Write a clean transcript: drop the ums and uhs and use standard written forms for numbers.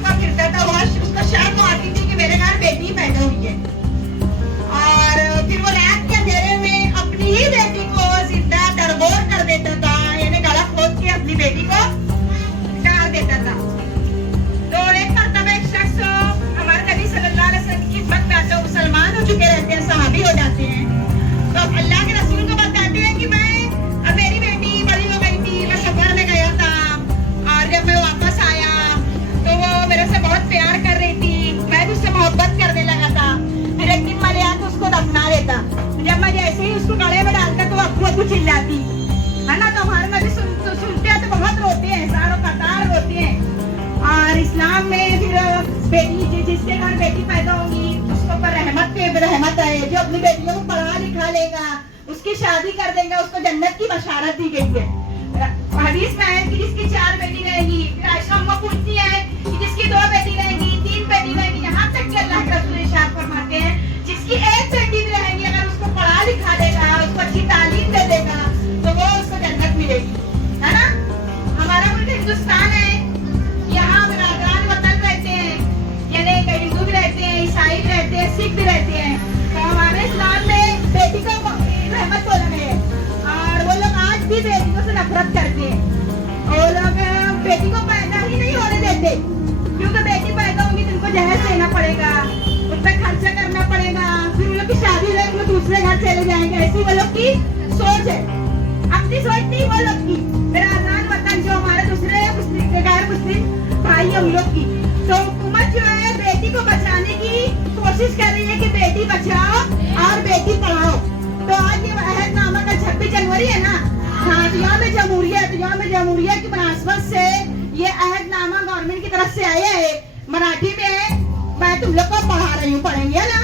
चुका फिरता था, वो उसको शर्म आती थी कि मेरे घर बेटी पैदा हुई है। और फिर वो रात के अंधेरे में अपनी ही बेटी को जिंदा दरगोर कर देता था, यानी गला खोद के अपनी बेटी को डाल देता था। तो एक मरतबा एक शख्स हमारे नबी सल्लल्लाहु अलैहि वसल्लम की खिदमत में आते, मुसलमान हो चुके रहते हैं, सहाबी हो जाते हैं, तो अल्लाह के रसूल को बताते हैं कि मेरी बेटी बड़ी हो गई थी, मैं सफर में गया था और जब मैं वापस आया तो वो मेरे से बहुत प्यार कर रही थी, मैं भी उससे मोहब्बत करने लगा था। फिर एक दिन मैंने आके उसको दफना देता, जब मैं जैसे ही उसको गले में डालता तो अब्बू अब्बू चिल्लाती है ना, तो हमारे में भी सुनते हैं तो बहुत रोते हैं, सारों कतार रोते हैं। और इस्लाम में फिर बेटी जिसके घर बेटी पैदा होगी उसको पर रहमत पे रहमत है, जो अपनी बेटियों को पढ़ा लिखा लेगा उसकी शादी कर देगा, उसको जन्नत की बशारत दी गई है। हदीस में है कि जिसकी 4 बेटी रहेगी, फिर आयशा अम्मा पूछती है कि जिसकी 2 बेटी रहेगी, 3 बेटी रहेगी, यहाँ तक कि अल्लाह के रसूल इरशाद फरमाते हैं जिसकी 1 बेटी भी रहेगी, अगर उसको पढ़ा लिखा देगा, उसको अच्छी तालीम दे देगा तो वो उसको जन्नत मिलेगी, है ना। हमारा मुल्क हिंदुस्तान है, यहाँ बिरादरान वतन रहते हैं, यानी हिंदू भी रहते हैं, ईसाई भी रहते हैं, सिख भी रहते हैं। तो हमारे इस्लाम में बेटी को रहमत बोला है और वो लोग आज भी बेटियों से नफरत करते हैं। वो लोग बेटी को पैदा ही नहीं होने देते, क्योंकि बेटी पैदा होगी तो उनको जहर लेना पड़ेगा, उस पर खर्चा करना पड़ेगा, फिर उन लोग की शादी रहेगी वो दूसरे घर चले जाएंगे, ऐसी वो लोग की सोच है। अपनी सोच नहीं वो लोग की, बिरादरान वतन जो हमारे दूसरे गैर मुस्लिम भाई है उन लोग की। तो हुकूमत जो है बेटी को बचाने की कोशिश कर रही है कि बेटी बचाओ और बेटी पढ़ाओ। तो आज ये अहदनामा का 26 जनवरी है ना, हाँ, यौम जमहूरियत की मुनासबत से ये अहदनामा गवर्नमेंट की तरफ से आया है, मराठी में है, मैं तुम लोग को पढ़ा रही हूँ, पढ़ेंगे ना।